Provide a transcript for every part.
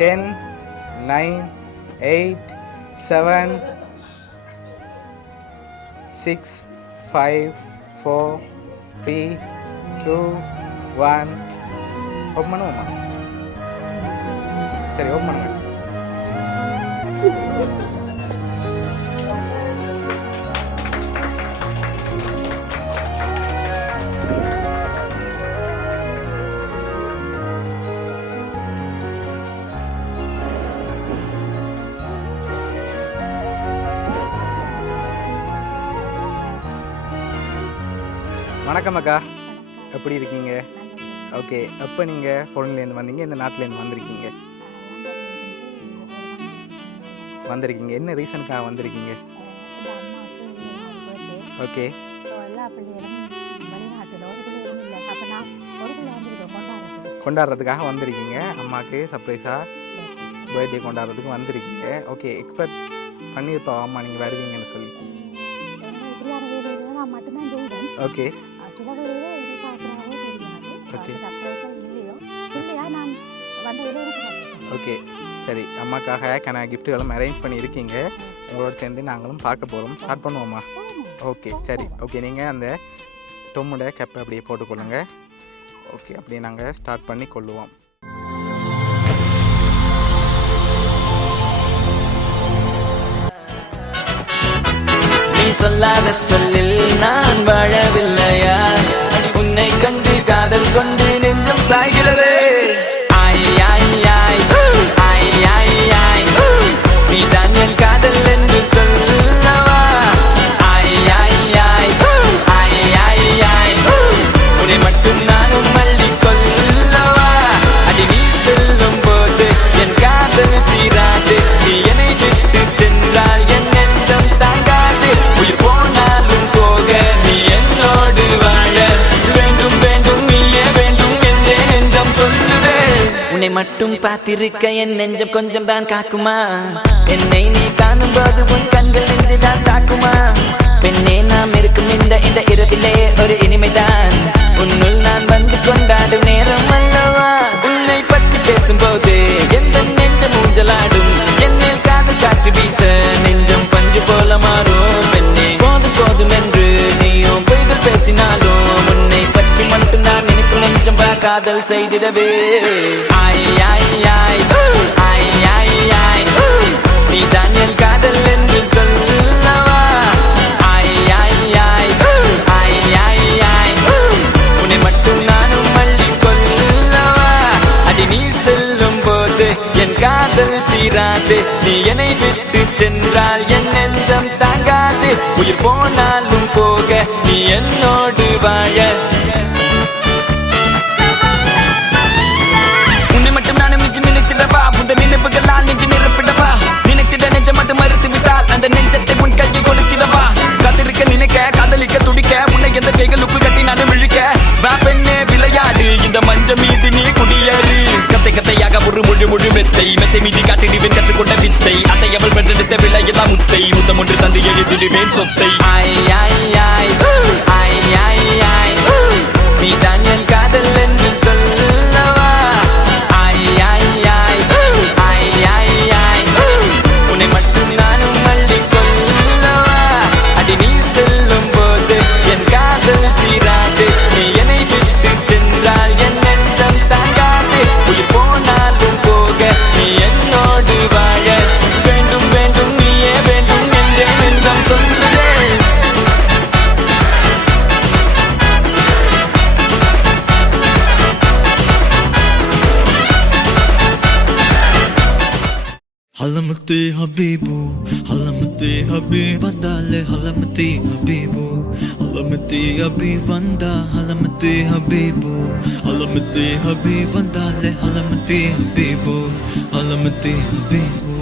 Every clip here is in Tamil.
10, 9, 8, 7, 6, 5, 4, 3, 2, 1. ஓப்பன் பண்ணுவோமா? சரி, ஓப்பன் பண்ணுங்க. வணக்கம் அக்கா, எப்படி இருக்கீங்க? ஓகே, எப்போ நீங்கள் ஃபாரின்லேருந்து வந்தீங்க? இந்த நாட்டிலேருந்து வந்திருக்கீங்க? என்ன ரீசனுக்காக வந்திருக்கீங்க? ஓகே, கொண்டாடுறதுக்காக வந்திருக்கீங்க. அம்மாவுக்கு சர்ப்ரைஸாக பர்த்டே கொண்டாடுறதுக்கு வந்திருக்கீங்க. ஓகே, எக்ஸ்பெக்ட் பண்ணியிருப்பா அம்மா நீங்கள் வருவீங்கன்னு சொல்லி. ஓகே ஓகே, சரி. அம்மாக்காக கிஃப்ட்டுகளும் அரேஞ்ச் பண்ணியிருக்கீங்க. உங்களோட சேர்ந்து நாங்களும் பார்க்க போகிறோம். ஸ்டார்ட் பண்ணுவோம்மா? ஓகே, சரி. ஓகே, நீங்கள் அந்த டொம்முடைய கேப்பை அப்படியே போட்டுக்கொள்ளுங்க. ஓகே, அப்படியே நாங்கள் ஸ்டார்ட் பண்ணி கொள்ளுவோம். சொல்லாத சொல்லில் நான் வாழவில்லையா? உன்னை கண்டு காதல் கொண்டு நெஞ்சம் சாய்கிறது. நீ தான் என் காதல் என்று சொல்லவா? உன்னை மட்டும் நானும் மல்லி கொள்ளவா? அடி நீ செல்லும் போது என் காதல் தீராது. நீ என்னை விட்டு சென்றால் என் நெஞ்சம் தாங்காது. உயிர் போனாலும் போக நீ என்னோடு வாழ வேண்டும் வேண்டும், நீயே வேண்டும் என்றே நெஞ்சம் சொல்லுதே. உன்னை மட்டும் பார்த்திருக்க என் நெஞ்சம் கொஞ்சம் தான் காக்குமா? என்னை நீ காணும் போது உன் கண்கள் நெஞ்சு தான் தாக்குமா? பெண்ணே, நாம் இருக்கும் இந்த இரவிலே ஒரு இனிமைதான். உன்னுள் நான் வந்து கொண்டாடும் நேரம் அல்லவா? உன்னை பற்றி பேசும்போது எந்த நெஞ்சம் ஊஞ்சலாடும். என்னில் காதல் காற்று வீச நெஞ்சம் பஞ்சு போல மாறும். பெண்ணே, போதும் போதும் என்று நீயும் பொய்கள் பேசினாலும் உன்னை பற்றி மட்டும் நான் நினைக்கும் நெஞ்சம் காதல் செய்திடவே. நீ தான் என் காதல் என்று சொல்லவா? உன்னை மட்டும் நானும் மல்லி கொள்ளவா? அடி நீ செல்லும் போது என் காதல் தீராது. நீ என்னை விட்டு சென்றால் என் நெஞ்சம் தாங்காது. உயிர் போனாலும் போக நீ என்னோடு வாழ. உன்னை மட்டும் நானும் நெஞ்சு நினைத்திடவா? புத நினைவுகளால் நெஞ்சு நிரப்பிடவா? நினைத்திட நெஞ்சம் மட்டும் மறுத்து விட்டால் அந்த நெஞ்சத்தை உன் கையில் கொடுத்திடவா? காத்திருக்க நினைக்க காதலிக்க துடிக்க உன்னை எந்த கைகளுக்கு கட்டி நானும் இழுக்க. வா பெண்ணே, விளையாடு இந்த மஞ்சள் மீது நீ குடியேறு. கத்தையாக ஒரு முழு மெத்தை மீதி காட்டிடுவேன் கற்றுக்கொண்ட வித்தை. அத்தை அவள் பெற்றெடுத்த விலையெல்லாம் முத்தை. முத்தம் ஒன்று தந்து எழுதிடுவேன் சொத்தை. நீ தான் என் காதல் என்று சொல்லவா? உன்னை மட்டும் நானும் மல்லி கொள்ளவா? அடி நீ செல்லும் போது என் காதல் தீராது. நீ என்னை விட்டு சென்றால் என் நெஞ்சம் தாங்காது. உயிர் போனாலும் போக நீ என்னோடு வாழ வேண்டும் வேண்டும், நீயே வேண்டும் என்றே நெஞ்சம் சொல்லுதே. Halamati Habibu, Halamati Habib Vandale, Halamati Habibu, Halamati Habib Vanda, Halamati Habibu, Halamati Habib Vandale, Halamati Habibu, Halamati Habibu.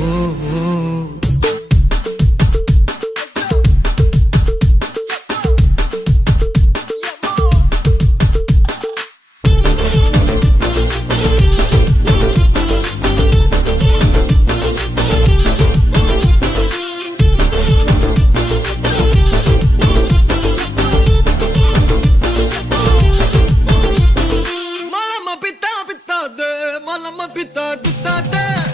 Malama pita de, malama pita de.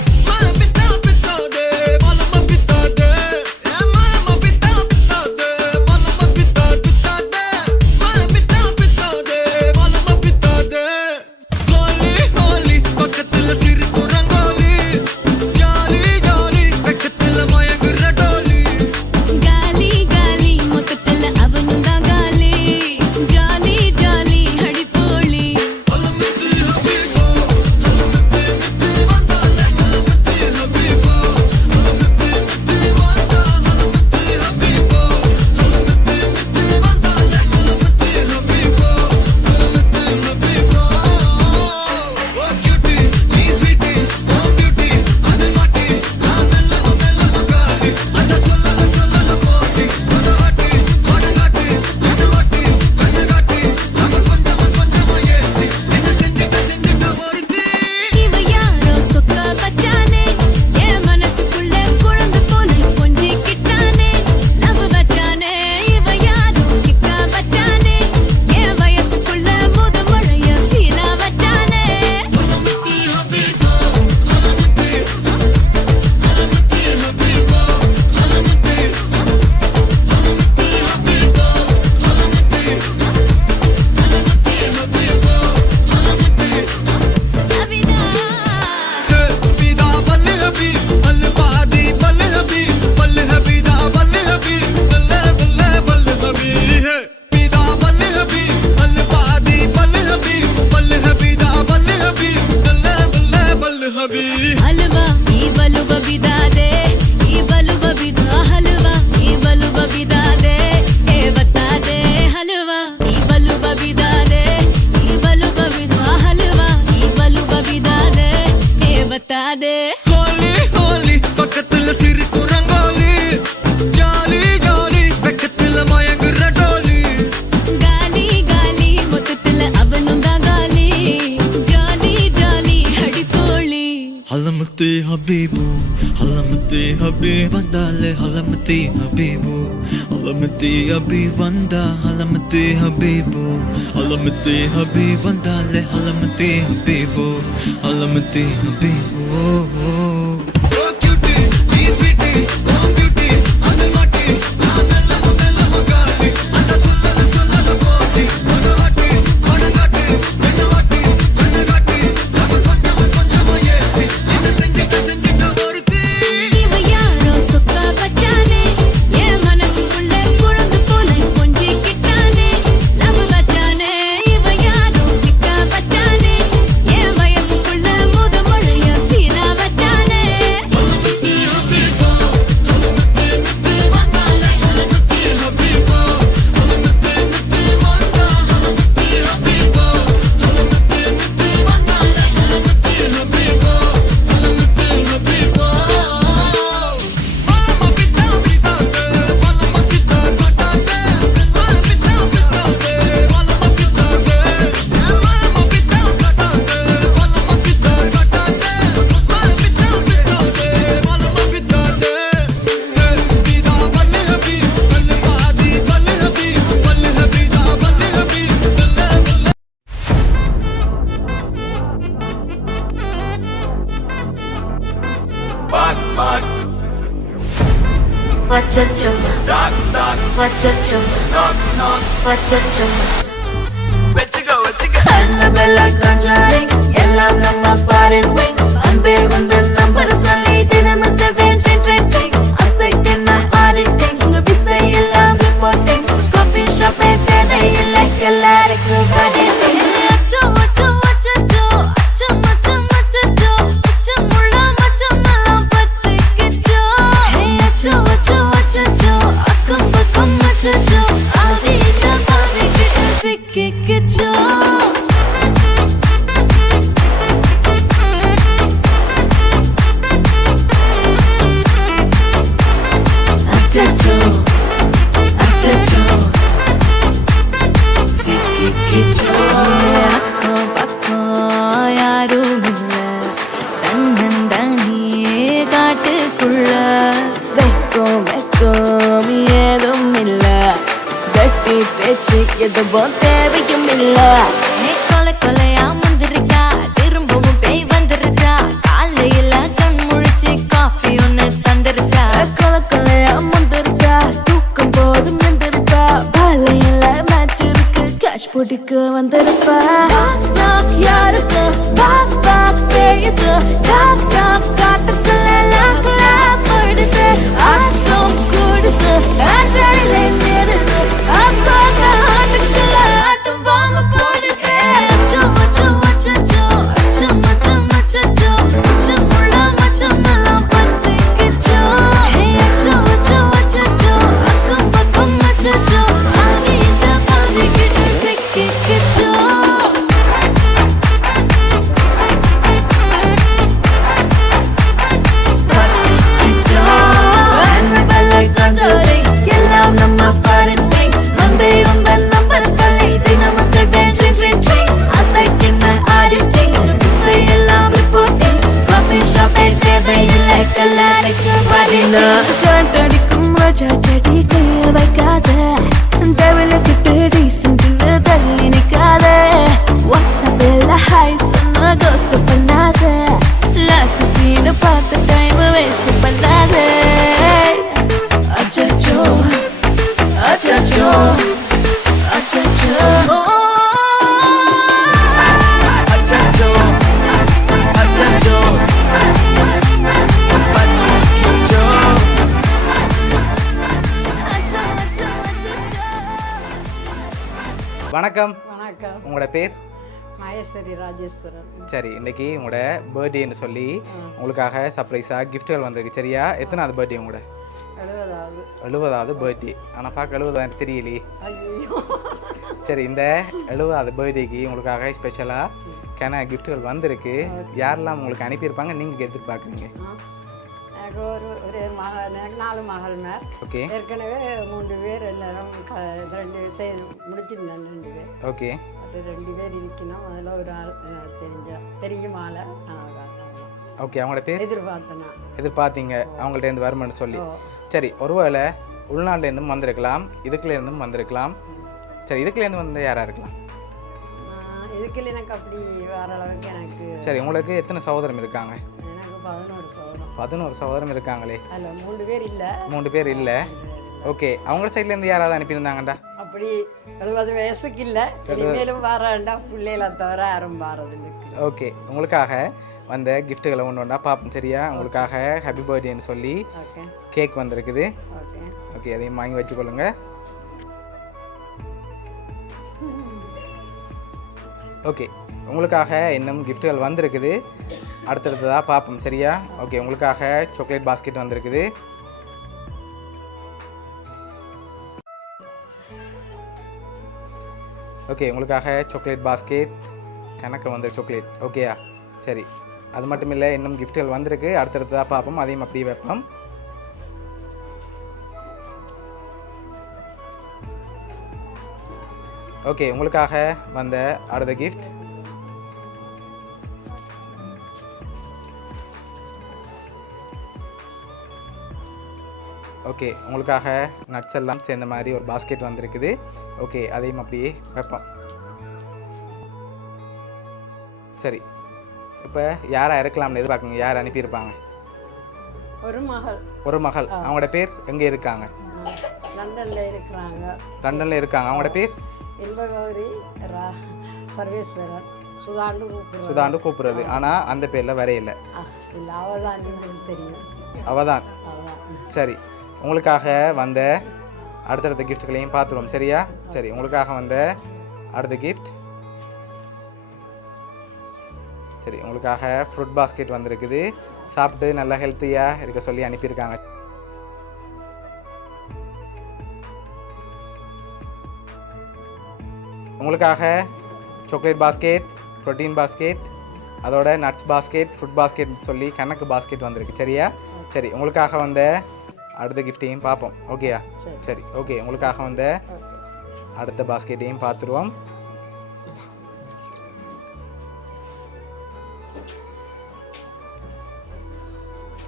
हलवा ई बलु बबिदा दे ई बलु बबिदा हलवा ई बलु बबिदा दे ए बता दे हलवा ई बलु बबिदा दे ई बलु बबिदा हलवा ई बलु बबिदा दे ए बता दे ஹோலி ஹோலி பக்கத்துல சிறு குரங்கோலி ஜாலி ஜாலி பக்கத்துல மயங்குற டோலி गाली गाली मुततल अबनुंदा गाली जाली जाली हड़कोली ஹலமத்தே ஹபீபு ஹலமத்தே ஹபீப் வந்தாலே ஹலமத்தே ஹபீபு ஹலமத்தே ஹபீப் வந்தா ஹலமத்தே ஹபீபு ஹலமத்தே ஹபீப் வந்தாலே ஹலமத்தே ஹபீபு ஹலமத்தே ஹபீபு இவ யாரோ சொக்கா பச்சானே என் மனசுக்குள்ள குழந்தை போல கொஞ்சிக்கிட்டானே லவ் பச்சானே இவ யாரோ கிக்கா பச்சானே என் வயசுக்குள்ள முத மழைய சீனா பச்சானே Wachacho, wachacho, wachacho. Annabella conjuring, எல்லாம் நம்ம foreign wing. அன்பே உந்தன் நம்பர் சொல்லி தினமும் 7 அசைக்கின auditing. உங்க விசை எல்லாம் reporting. Coffee shop தேவையில்லை எல்லாருக்கும் பதில். அச்சோ அச்சோ அச்சோ அச்சம் அச்சம் அச்சோ அச்சமுள்ள மச்சமெல்லாம் பத்திக்கிச்சோ. அச்சோ அச்சோ அச்சோ அக்கம் பக்கம் அச்சோ ஆதிட்ட பாதிக்கிட்ட சிக்கிக்கிச்சோ. அச்சோ அச்சோ சிக்கிக்கிச்சோ. அக்கம் பக்கம் யாரும் இல்ல தன்னந்தனியே காட்டுக்குள்ள வெக்கம் வெக்கம் ஏதும் இல்ல கட்டி பேச்சு எதுவும் தேவையும் இல்ல. கொலை கொலையா முந்திருக்கா திரும்பவும் பேய் வந்துருச்சா காலையில கண் முழிச்சு காஃபி ஒன்னு தந்துருச்சா. கொலை கொலையா முந்திருக்கா தூக்கம் போதும் நின்றுருக்கா காலையில மேட்ச் இருக்கு கேஷ் போட்டுக்கு வந்திருப்பா. யாருக்கு பாக் பாக் பேயுது டாக் டாக் காட்டுக்குள்ள லாக்ல படுது ஆட்டம் கூடுது ஆட்டடிலே நேருது ஆசாத ஆட்டுக்குள்ள ஆட்டம் பாம்பு போடுது. அச்சோ அச்சோ அச்சோ அச்சம் அச்சம் அச்சோ அச்சமுள்ள மச்சமெல்லாம் பத்திக்கிச்சோ. அச்சோ அச்சோ அச்சோ அக்கம் பக்கம் அச்சோ ஆகிட்ட பாதிக்கிட்டு சிக்கிக்கிச்சோ. Annabella conjuring, எல்லாம் நம்ம foreign wing. அன்பே உந்தன் நம்பர் சொல்லி தினமும் 7 அசைக்கின auditing. விசை எல்லாம் reporting. Coffee shop தேவையில்லை எல்லாருக்கும் பதில். கரண்ட் அடிக்கும் ரோஜா செடி கைய வைக்காத டெவலப்பிட்டு டீசென்ட்னு தள்ளி நிக்காத. வாட்ஸ்அப்பில் ஹாய் சொன்ன கோஸ்ட் பண்ணாத லாஸ்ட் சீன் பார்த்த டைம் வேஸ்ட் பண்ணாத. அச்சச்சோ அச்சச்சோ அச்சச்சோ அச்சச்சோ அச்சச்சோ பத்திக்கிச்சோ. அச்சோ அச்சோ அச்சச்சோ. வணக்கம், வணக்கம். உங்களோட பேர்? மகேஸ்வரி ராஜேஸ்வரன். சரி, இன்னைக்கு உங்களோட பர்த்டேன்னு சொல்லி உங்களுக்காக சர்ப்ரைஸாக கிஃப்ட்டுகள் வந்திருக்கு. சரியா? எத்தனாவது பர்த்டே உங்களோட? 70வது. 70வது பர்த்டே. ஆனால் பார்க்க 70 எனக்கு தெரியலையே. ஐயோ. சரி, இந்த 70வது பர்த்டேக்கு உங்களுக்காக ஸ்பெஷலாக கிஃப்ட்டுகள் வந்திருக்கு. யாரெல்லாம் உங்களுக்கு அனுப்பியிருப்பாங்க நீங்கள் எதிர்பார்க்குறீங்க? எனக்கு ஒரு மகள், எனக்கு 4 மகள்மார். ஓகே ஏற்கனவே 3 பேர் எல்லாரும் 2 முடிச்சிருந்தேன். 2 பேர். ஓகே அது 2 பேர் இருக்கணும். அதில் ஒரு ஆள் தெரியும் ஆளை ஓகே அவங்களோட பேர் எதிர்பார்த்தேன். எதிர்பார்த்தீங்க அவங்கள்ட்ட இருந்து வருமானு சொல்லி. சரி, ஒருவேளை உள்நாட்டிலேருந்தும் வந்திருக்கலாம், இதுக்குலேருந்தும் வந்திருக்கலாம். சரி, இதுக்குலேருந்து வந்து யாராக இருக்கலாம்? இதுக்குள்ள எனக்கு அப்படி வர அளவுக்கு எனக்கு. சரி, உங்களுக்கு எத்தனை சகோதரம் இருக்காங்க? எனக்கு 11 சகோதரம். 11 சகோதரம் இருக்காங்களே. அதில் 3 பேர் இல்லை. 3 பேர் இல்லை. ஓகே, அவங்க சைட்லேருந்து யாராவது அனுப்பியிருந்தாங்கண்டா? அப்படி 70 வயசுக்கு இல்லை, இனிமேலும் வரேன்டா பிள்ளைகளை தவிர யாரும் வாரது. ஓகே, உங்களுக்காக வந்த கிஃப்ட்டுகளை ஒன்று ஒன்றா பார்ப்போம். சரியா? உங்களுக்காக ஹாப்பி பர்த்டேன்னு சொல்லி ஓகே கேக் வந்திருக்குது. ஓகே ஓகே, அதையும் வாங்கி வச்சுக்கொள்ளுங்க. ஓகே, உங்களுக்காக இன்னும் கிஃப்ட்டுகள் வந்திருக்குது. அடுத்தடுத்ததாக பார்ப்போம். சரியா? ஓகே, உங்களுக்காக சாக்லேட் பாஸ்கெட் வந்திருக்குது. ஓகே, உங்களுக்காக சாக்லேட் பாஸ்கெட் கணக்கு வந்து சாக்லேட். ஓகேயா? சரி, அது மட்டும் இல்லை, இன்னும் கிஃப்ட்டுகள் வந்திருக்கு. அடுத்தடுத்ததாக பார்ப்போம். அதையும் அப்படியே வைப்போம். ஓகே, உங்களுக்காக வந்த அடுத்த கிஃப்ட் ஓகே, உங்களுக்காக நட்ஸ் எல்லாம் சேர்ந்த மாதிரி ஒரு பாஸ்கெட் வந்திருக்குது. ஓகே, அதையும் அப்படியே வைப்போம். சரி, இப்போ யாராக இருக்கலாம்னு எதிர்பார்க்குங்க? யார் அனுப்பியிருப்பாங்க? ஒரு மகள். ஒரு மகள். அவங்களோட பேர் எங்கே இருக்காங்க? லண்டனில் இருக்கிறாங்க. லண்டனில் இருக்காங்க. அவங்களோட பேர் இன்பகௌரி சர்வேஸ்வரன். சுதாண்டு கூப்பிடுறது. ஆனால் அந்த பேரில் வரையில்லை. இல்லை, அவதான் எனக்கு தெரியும். அவதான். அவதான். சரி, உங்களுக்காக வந்த அடுத்தடுத்த கிஃப்ட்டுகளையும் பார்த்துருவோம். சரியா? சரி, உங்களுக்காக வந்த அடுத்த கிஃப்ட். சரி, உங்களுக்காக ஃப்ரூட் பாஸ்கெட் வந்திருக்குது. சாப்பிட்டு நல்லா ஹெல்த்தியாக இருக்க சொல்லி அனுப்பியிருக்காங்க. உங்களுக்காக சாக்லேட் பாஸ்கெட், ப்ரோட்டீன் பாஸ்கெட், அதோட நட்ஸ் பாஸ்கெட், ஃப்ரூட் பாஸ்கெட் சொல்லி கணக்கு பாஸ்கெட் வந்திருக்கு. சரியா? சரி, உங்களுக்காக வந்த அடுத்த கிஃப்ட்டையும் பார்ப்போம். ஓகேயா? சரி, ஓகே, உங்களுக்காக வந்த அடுத்த பாஸ்கெட்டையும் பார்த்துருவோம்.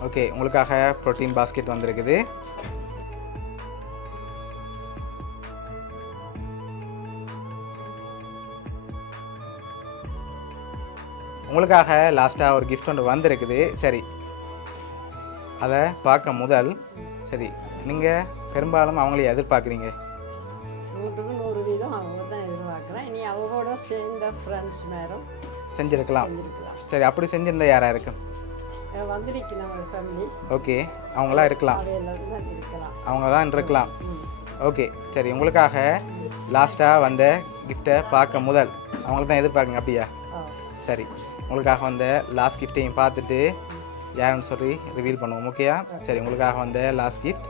ஓகே, உங்களுக்காக ப்ரோட்டீன் பாஸ்கெட் வந்திருக்குது. உங்களுக்காக லாஸ்ட்டாக ஒரு கிஃப்ட் ஒன்று வந்திருக்குது. சரி, அதை பார்க்க முதல். சரி, நீங்கள் பெரும்பாலும் அவங்களே எதிர்பார்க்குறீங்க? 100க்கு 100 வீதம் அவங்க தான் எதிர்பார்க்குறேன். இனி அவங்களோட சேர்ந்த ஃப்ரெண்ட்ஸ் மேலும் செஞ்சுருக்கலாம். செஞ்சுருக்கலாம். சரி, அப்படி செஞ்சிருந்தா யாராக இருக்கும்? வந்திருக்கணும் ஒரு ஃபேமிலி. ஓகே, அவங்களா இருக்கலாம். அவையெல்லாம் தான் இருக்கலாம். அவங்க தான் இருக்கலாம். ஓகே, சரி, உங்களுக்காக லாஸ்ட்டாக வந்த கிஃப்டை பார்க்க முதல் அவங்கள தான் எதிர்பார்க்குங்க. அப்படியா? சரி, உங்களுக்காக வந்த லாஸ்ட் கிஃப்டையும் பார்த்துட்டு யாருன்னு சொல்லி ரிவீல் பண்ணுவோம். ஓகேயா? சரி, உங்களுக்காக வந்த லாஸ்ட் கிஃப்ட்.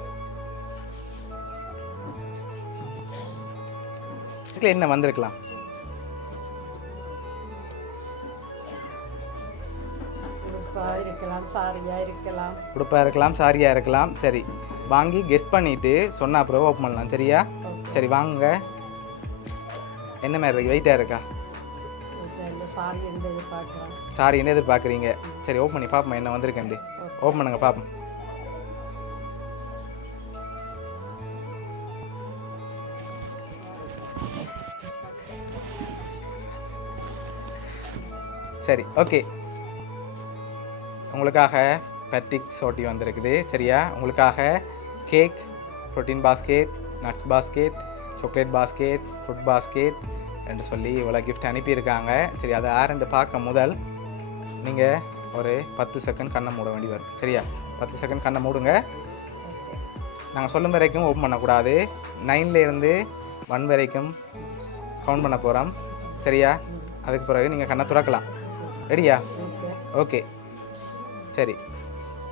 இதுல என்ன வந்திருக்கலாம்? உடுப்பாக இருக்கலாம், சாரியாக இருக்கலாம். உடுப்பாக இருக்கலாம், சாரியாக இருக்கலாம். சரி, வாங்கி கெஸ் பண்ணிவிட்டு சொன்னால் அப்புறம் ஓப்பன் பண்ணலாம். சரியா? சரி, வாங்க. என்ன மாதிரி இருக்கு? வெயிட்டாக இருக்கா? சாரி என்று எதிர்பார்க்குறேன். சாரி என்ன எதிர்பார்க்குறீங்க? சரி, ஓப்பன் பண்ணி பார்ப்போம் என்ன வந்திருக்கேன்டி. ஓப்பன் பண்ணுங்க பார்ப்போம். சரி, ஓகே, உங்களுக்காக பேட்டிக் சோட்டி வந்திருக்குது. சரியா? உங்களுக்காக cake, protein basket, nuts basket, chocolate basket, fruit basket என்று சொல்லி இவ்வளோ கிஃப்ட் அனுப்பியிருக்காங்க. சரி, அதை ஆரண்டு பார்க்க முதல் நீங்கள் ஒரு 10 செகண்ட் கண்ணை மூட வேண்டி வரும். சரியா? 10 செகண்ட் கண்ணை மூடுங்க. நாங்கள் சொல்லும் வரைக்கும் ஓப்பன் பண்ணக்கூடாது. 9லேருந்து 1 வரைக்கும் கவுண்ட் பண்ண போகிறோம். சரியா? அதுக்கு பிறகு நீங்கள் கண்ணை துறக்கலாம். ரெடியா? ஓகே. ஓகே சரி.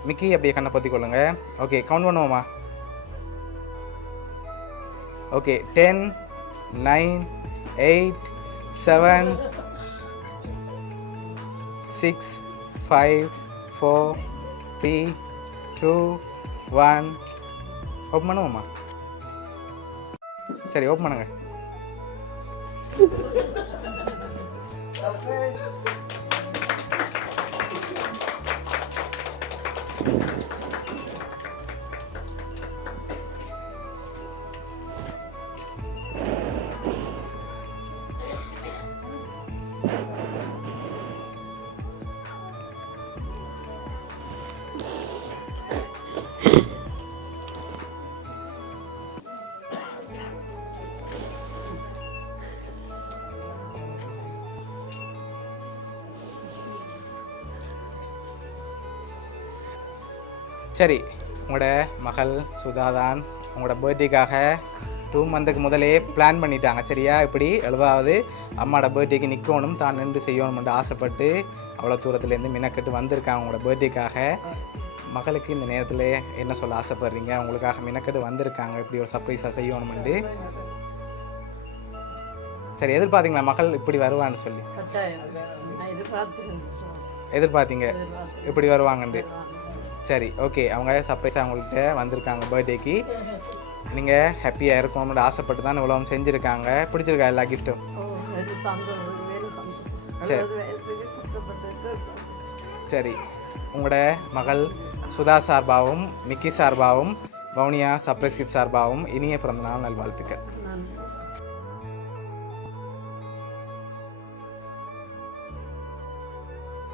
மிக்கி அப்படியே கண்ணை பொத்தி கொள்ளுங்க. ஓகே கவுண்ட் பண்ணுவோமா? ஓகே 10 9 8 7 6 5 4 3 2 1 ஓப்பன் பண்ணுவோமா? சரி ஓப்பன் பண்ணுங்க. சரி, உங்களோட மகள் சுதாதான் உங்களோட பர்த்டேக்காக 2 மந்த்துக்கு முதலே பிளான் பண்ணிட்டாங்க. சரியா? இப்படி 7வது அம்மாவோட பர்த்டேக்கு நிற்கணும், தான் நின்று செய்யணும்னு ஆசைப்பட்டு அவ்வளோ தூரத்துலேருந்து மினக்கட்டு வந்திருக்காங்க உங்களோட பர்த்டேக்காக. மகளுக்கு இந்த நேரத்தில் என்ன சொல்ல ஆசைப்படுறீங்க? உங்களுக்காக மினக்கட்டு வந்திருக்காங்க இப்படி ஒரு சர்ப்ரைஸாக செய்யணும்னு. சரி, எதிர்பார்த்தீங்களா மகள் இப்படி வருவான்னு சொல்லி? கட்டாயம் நான் எதிர்பார்த்தீங்க இப்படி வருவாங்கன்ட்டு? சரி ஓகே. அவங்க சர்ப்ரைஸாக அவங்கள்ட்ட வந்திருக்காங்க பர்த்டேக்கு. நீங்கள் ஹாப்பியாக இருக்கணும்னு ஆசைப்பட்டு தான் இவ்வளோ செஞ்சுருக்காங்க. பிடிச்சிருக்கா எல்லா கிஃப்ட்டும்? வெரி சந்தோஷம், வெரி சந்தோஷம். சரி. 60 வயசுக்கு கஷ்டப்பட்டது சந்தோஷம். சரி, உங்களோட மகள் சுதா சார்பாகவும் மிக்கி சார்பாகவும் வவுனியா சர்ப்ரைஸ் கிஃப்ட் சார்பாகவும் இனிய பிறந்தநாள் நல்வாழ்த்துக்கள். நன்றி.